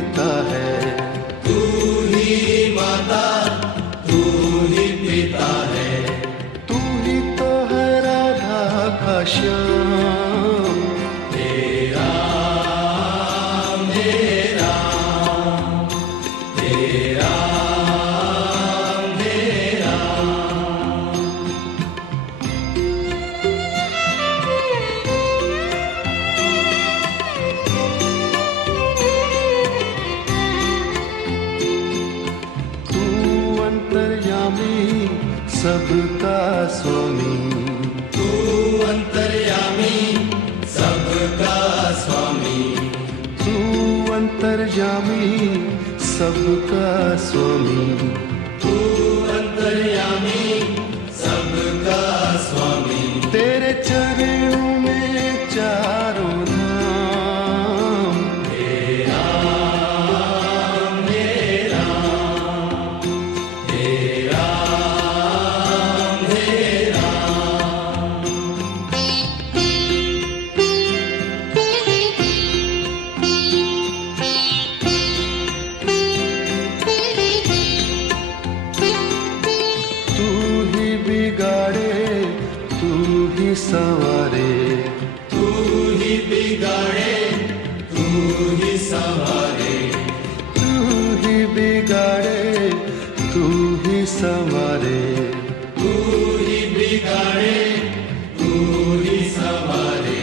पिता है। तू ही माता, तू ही पिता है। तू ही तो है राधा का श्याम। तेरा मेरा, तेरा मेरा। तू अंतर्यामी सबका स्वामी। तू अंतर्यामी सबका स्वामी। तू अंतर्यामी सबका स्वामी। तू अंतर्यामी सबका स्वामी। तेरे चरणों में चारों धाम। तेरा मेरा, तेरा मेरा। तू ही बिगाड़े तू ही संवारे। तू ही बिगाड़े, तू ही संवारे। तू ही बिगाड़े तू ही संवारे। तू ही बिगाड़े, तू ही संवारे।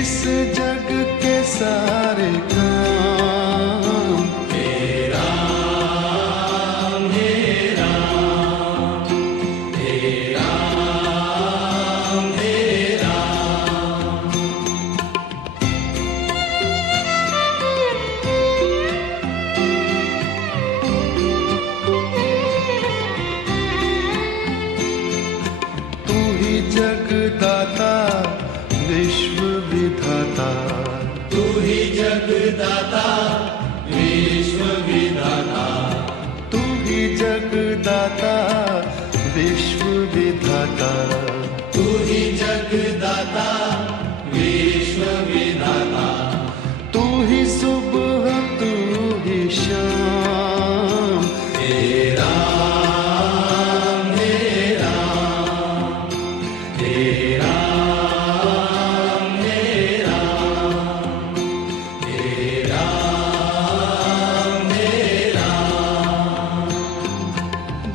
इस जग के सारे काम। तेरा मेरा, तेरा मेरा। तू ही जगदाता विश्व विधाता। तू ही जगदाता विश्व विधाता। तू ही जगदाता विश्व विधाता। तू ही जगदाता विश्व विधाता। तू ही सुबह तू ही शाम। तेरा मेरा, तेरा मेरा, तेरा मेरा।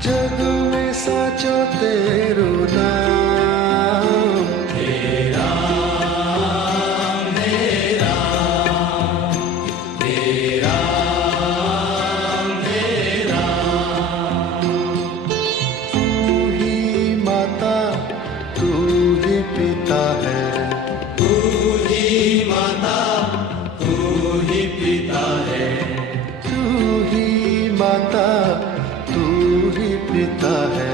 जग में साचो तेरो नाम। तेरा मेरा, तेरा मेरा। तू ही माता तू ही पिता है। तू ही माता, तू ही पिता है। तू ही माता तू ही पिता है।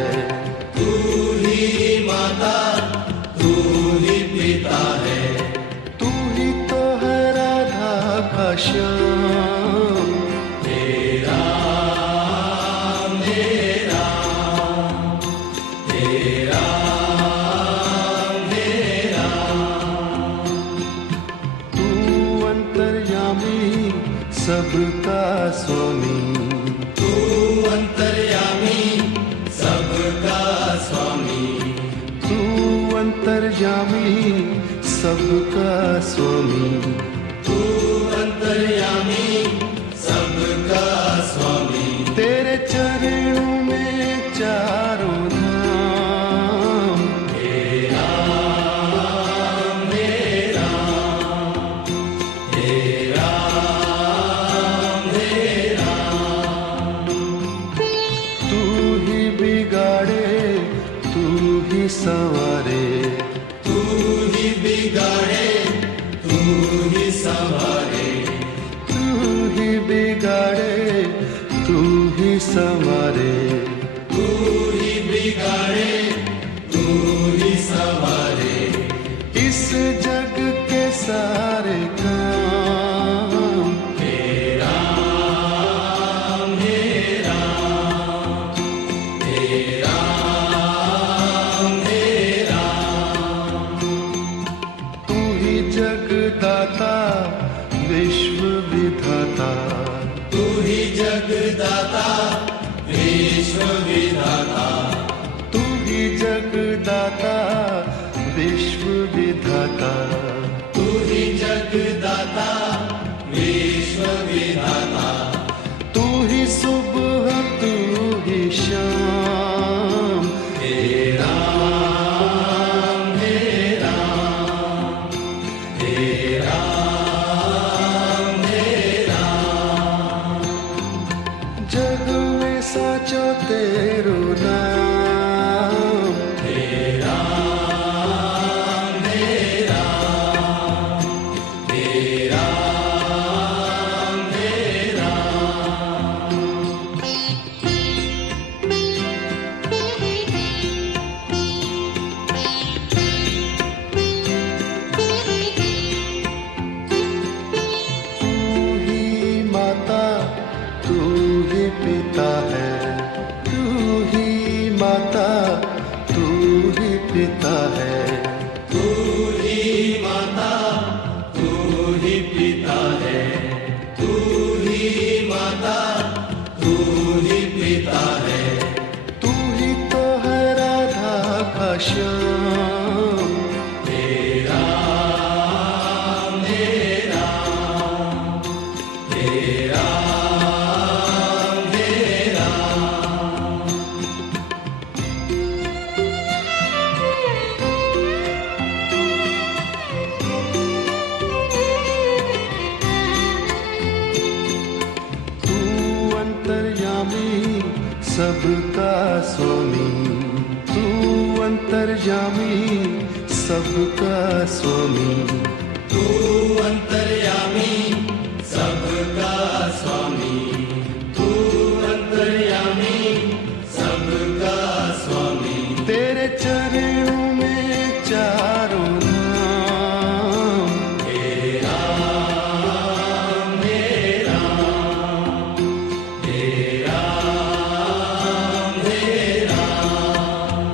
तू ही माता, तू ही पिता है। तू ही तो है राधा का श्याम। तेरा मेरा, तेरा मेरा। तू अंतर्यामी सबका स्वामी। तू अंतर्यामी सबका स्वामी। तू अंतर्यामी सबका स्वामी। तू अंतर्यामी सबका स्वामी। तेरे चरणों में चारों धाम। तेरा मेरा, तेरा मेरा। तू ही बिगाड़े तू ही संवारे। तू ही बिगाड़े, तू ही संवारे। तू ही बिगाड़े तू ही संवारे। तू ही बिगाड़े, तू ही संवारे। इस जग के सारे काम। तेरा मेरा, तेरा मेरा। तू ही जगदाता विश्व विधाता। जगदाता विश्व विधाता तू ही जगदाता विश्व विधाता तू ही जगदाता विश्व विधाता तू ही सुबह तू ही शाम हे राम हे राम हे राम हे राम जग में साचो तेरो नाम हे राम हे राम हे राम हे राम तू ही माता तू ही पिता है तू ही माता तू ही पिता है तू ही माता तू ही पिता है तू ही माता तू ही पिता है तू ही तो है राधा का श्याम हे राम हे राम हे राम हे राम तू अंतर्यामी सबका स्वामी तू अंतर्यामी सबका स्वामी तू अंतर्यामी सबका स्वामी तू अंतर्यामी सबका स्वामी तेरे चरणों में चारों नाम हे राम हे राम हे राम हे राम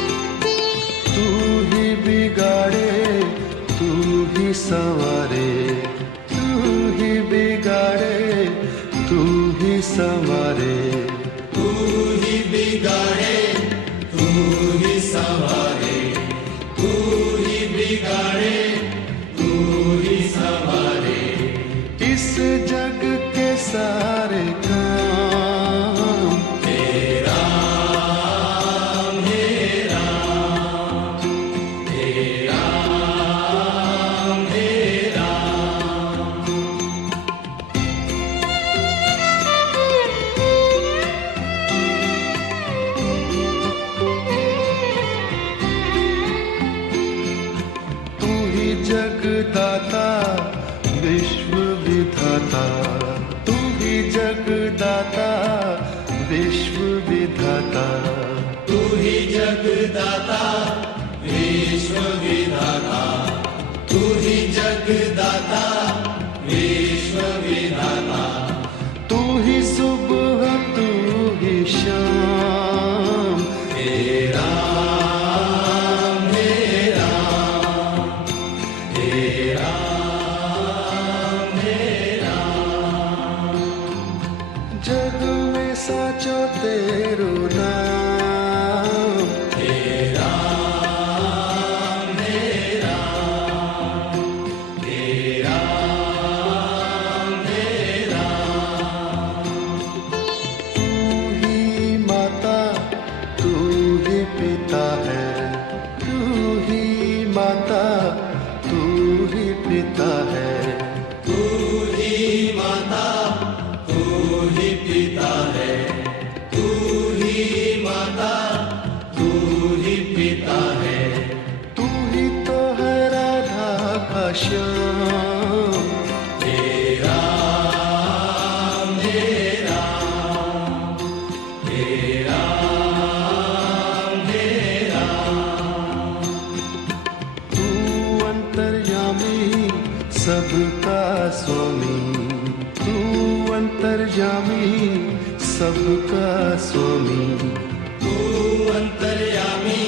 तू ही बिगाड़े तू ही संवारे तू ही बिगाड़े तू ही संवारे तू ही बिगाड़े तू ही संवारे तू ही बिगाड़े तू ही संवारे इस जग के सारे काम हे राम हे राम हे राम हे राम तू ही जगदाता विश्व विधाता तू ही जगदाता विश्व विधाता तू ही जगदाता विश्व विधाता तू ही जगदाता विश्व विधाता तू ही सुबह तू ही शाम हे राम हे राम हे राम हे राम जग में साचो तेरो नाम हे राम हे राम हे राम हे राम तू ही माता तू ही पिता है तू ही माता तू ही पिता है तू ही माता तू ही पिता है तू ही माता तू ही पिता है तू ही तो है राधा का श्याम हे राम हे राम हे राम हे राम तू अंतर्यामी सबका स्वामी तू अंतर्यामी सबका स्वामी तू अंतर्यामी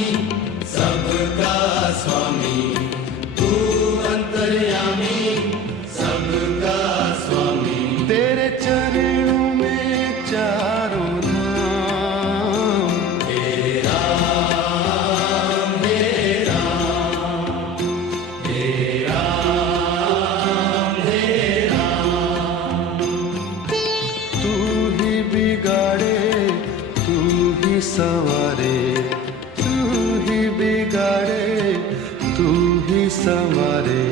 संवारे, तू ही बिगाड़े, तू ही संवारे,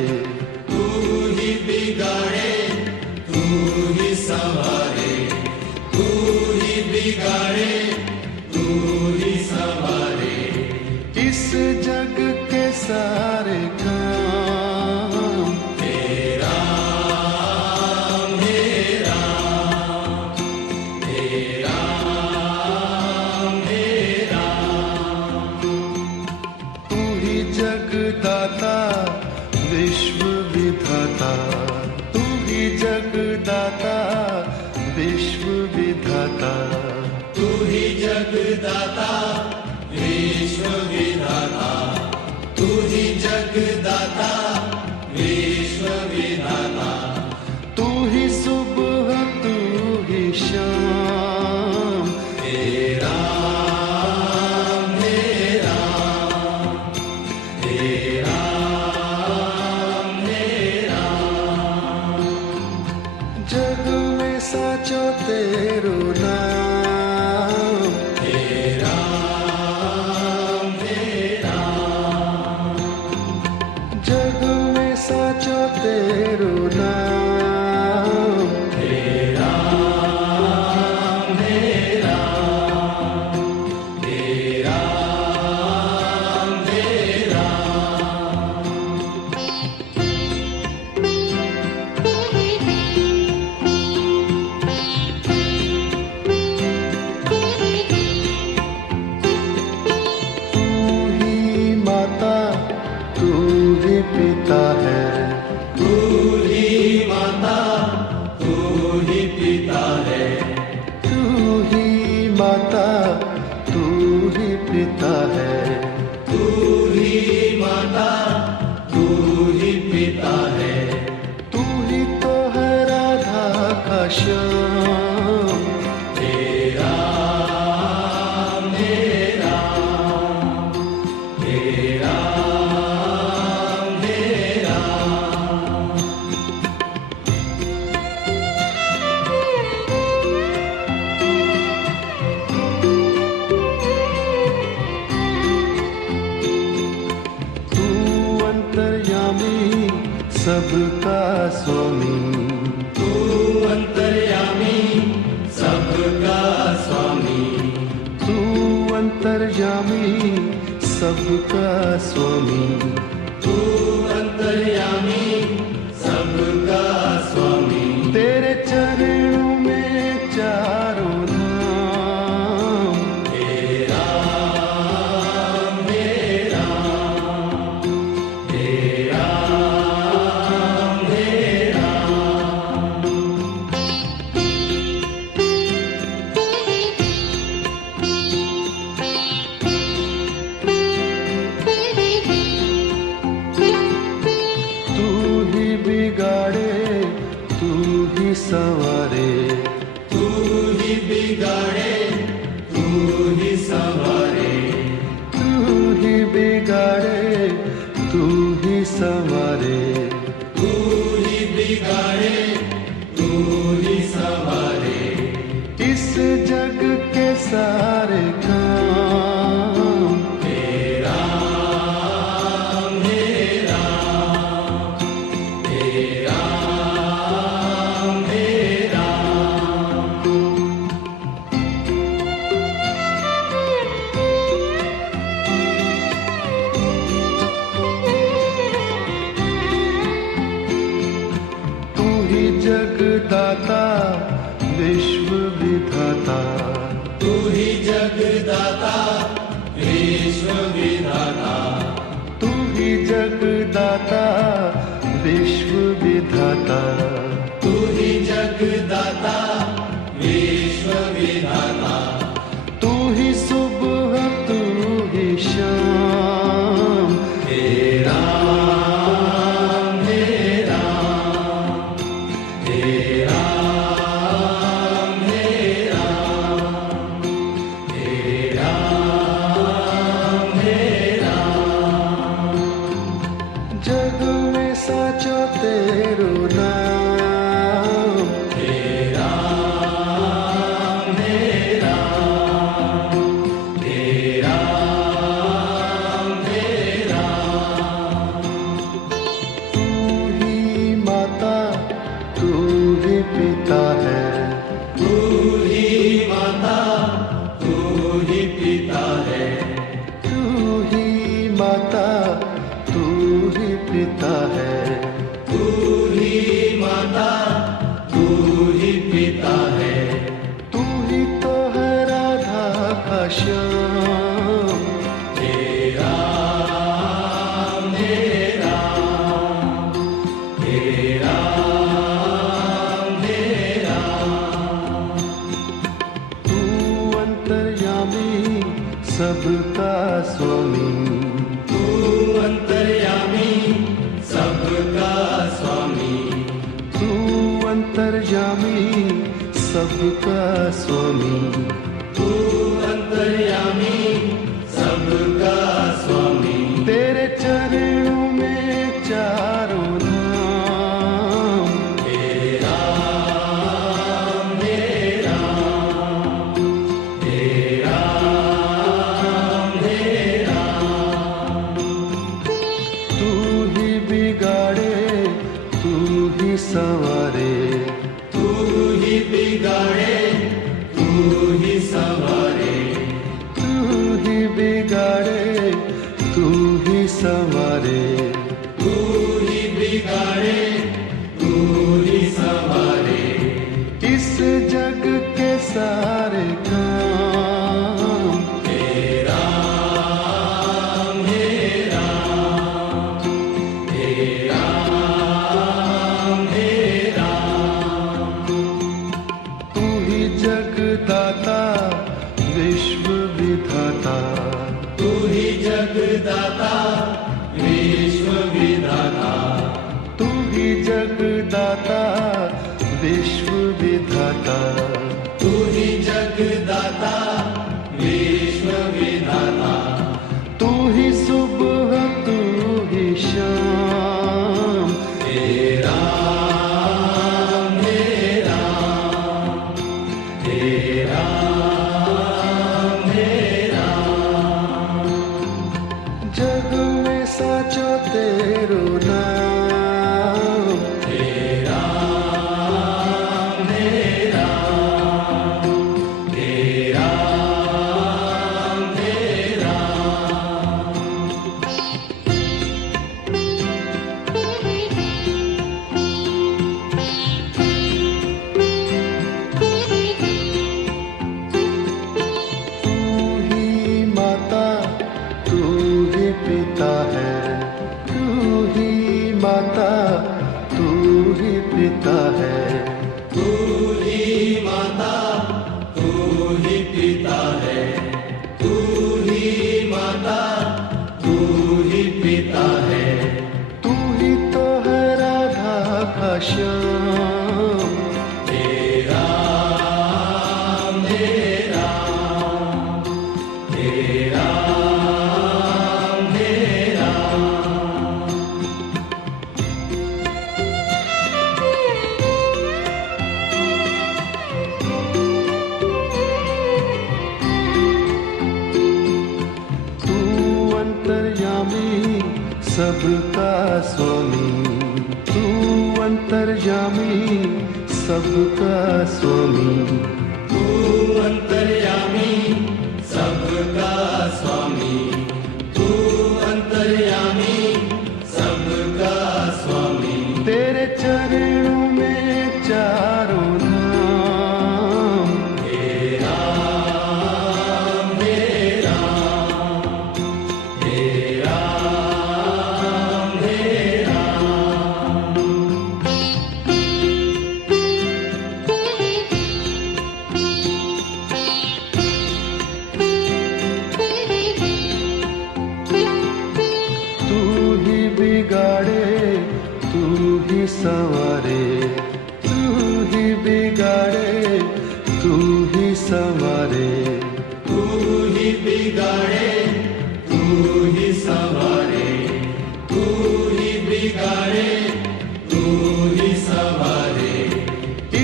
तू ही बिगाड़े, तू ही संवारे, तू ही बिगाड़े, तू ही संवारे। इस जग के सारे काम तेरा मेरा, तेरा मेरा। तू ही जगदाता विश्व विधाता, तू ही जगदाता विश्व विधाता, तू ही जगदाता विश्व विधाता, तू ही जगदाता विश्व विधाता। तू ही सुबह तू ही शाम, तेरा मेरा, तेरा मेरा। जग में साचो तेरो नाम, तेरा मेरा, जग में साचो तेरो नाम। तेरा मेरा, तेरा मेरा। तू ही माता, तू ही पिता है, तू ही माता, तू ही पिता है, तू ही माता, तू ही पिता है। तू ही माता, तू ही पिता है। तू ही तो है राधा का श्याम, तेरा मेरा, तेरा मेरा। तू अंतर्यामी सबका स्वामी, तू अंतर्यामी सबका स्वामी, तू अंतर्यामी सबका स्वामी। तू अंतर्यामी सबका स्वामी। तेरे चरणों में चारों धाम, तेरा मेरा, तेरा मेरा। तू ही बिगाड़े, तू ही संवारे, तू ही बिगाड़े, तू ही संवारे, तू ही बिगाड़े, तू ही संवारे। तू ही बिगाड़े, तू ही संवारे। इस जग के सारे काम तेरा मेरा, तेरा मेरा। तू ही जगदाता विश्व विधाता, तू ही जगदाता विश्व विधाता, तू ही जगदाता विश्व विधाता। तू ही जगदाता विश्व विधाता। तू ही सुबह तू ही शाम, तेरा मेरा, तेरा मेरा, तेरा मेरा। जग में साचो तेरो नाम, ही पिता है, तू ही माता, तू ही पिता है, तू ही माता, तू ही पिता है, तू ही तो है राधा का श्याम। तेरा मेरा, तेरा मेरा, तू अंतर्यामी सबका स्वामी, तू अंतर्यामी सबका स्वामी, तू अंतर्यामी सबका स्वामी, तू अंतर्यामी सबका स्वामी, तेरे चरणों में चारों धाम। तेरा मेरा, तेरा मेरा, तू ही बिगाड़े, तू ही संवारे, तू ही बिगाड़े, तू ही संवारे, तू ही बिगाड़े, तू ही संवारे, तू ही बिगाड़े, तू ही संवारे, इस जग के सारे काम। तेरा मेरा, तेरा मेरा, तू ही जगदाता विश्व विधाता, तू ही जगदाता विश्व विधाता, तू ही जगदाता विश्व विधाता, तू ही जगदाता विश्व विधाता, तू ही सुबह, तू ही शाम। तेरा मेरा, तेरा मेरा, जग में साचो तेरो नाम। तेरा मेरा, तेरा मेरा, तू ही माता, तू ही पिता है, तू ही माता, तू ही पिता है, तू ही माता, तू ही पिता है, तू ही माता, तू ही पिता है, तू ही तो है राधा का श्याम। तेरा मेरा, तेरा मेरा, तू अंतर्यामी सबका स्वामी, तू अंतर्यामी सबका स्वामी, तू अंतर्यामी सबका स्वामी, तू अंतर्यामी सबका स्वामी, तेरे चरणों में चारों धाम। तेरा मेरा, तेरा मेरा, तू ही बिगाड़े, तू ही संवारे, तू ही बिगाड़े, तू ही संवारे, तू ही बिगाड़े, तू ही संवारे, तू ही बिगाड़े, तू ही संवारे,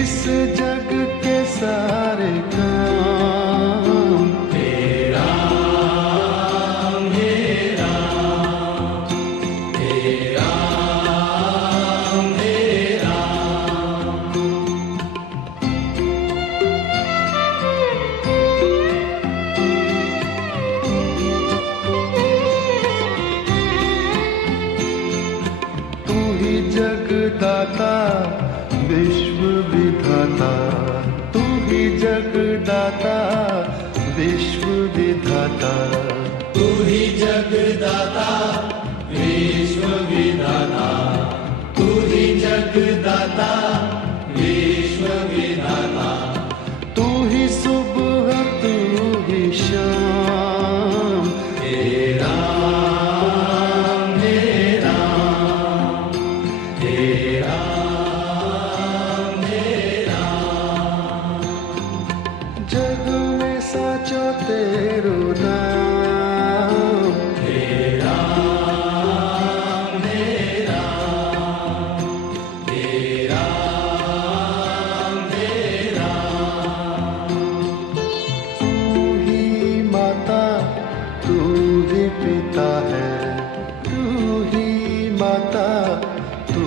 इस जग के सारे काम। तेरा मेरा, तेरा मेरा, जगदाता विश्व विधाता, तू ही जगदाता विश्व विधाता, तू ही जगदाता विश्व विधाता। तू ही सुबह तू ही शाम, हे राम हे राम, हे राम हे राम। जग में साचो तेरो नाम, हे राम हे राम, हे राम हे राम। तू ही माता तू ही पिता है, तू ही माता तू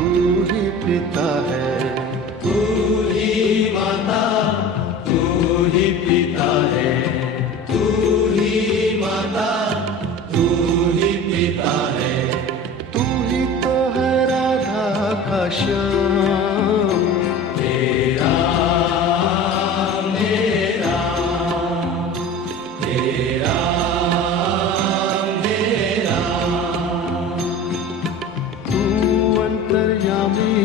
ही पिता है। तू ही माता तू ही पिता है, तू ही माता तू ही पिता है। तू ही तो है राधा का श्याम, हे राम हे राम, हे राम हे राम। तू अंतर्यामी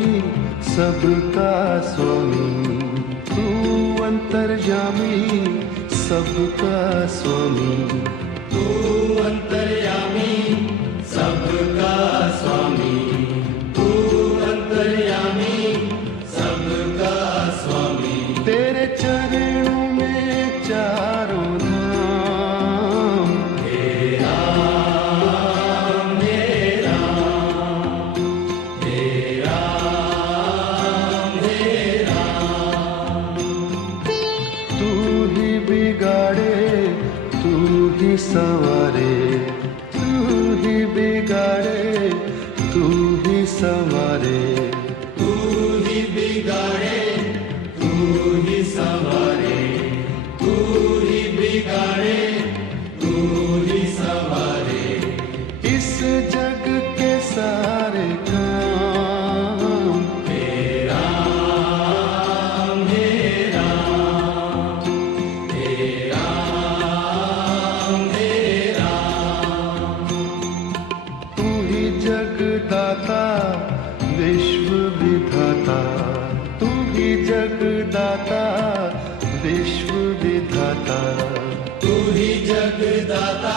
सबका स्वामी, तू अंतर्यामी सबका स्वामी। तू अंतर्यामी सबका स्वामी, तू अंतर्यामी सबका स्वामी। तेरे चरणों में चारों धाम, हे राम हे राम, हे राम हे राम। तू ही बिगाड़े तू ही संवारे, तू ही बिगाड़े तू ही संवारे। तू ही बिगाड़े तू ही संवारे, तू ही बिगाड़े तू ही संवारे। इस जग के सारे काम, हे राम हे राम, हे राम हे राम। तू ही जगदाता विश्व विधाता, तू ही जगदाता विश्व विधाता। तू ही जगदाता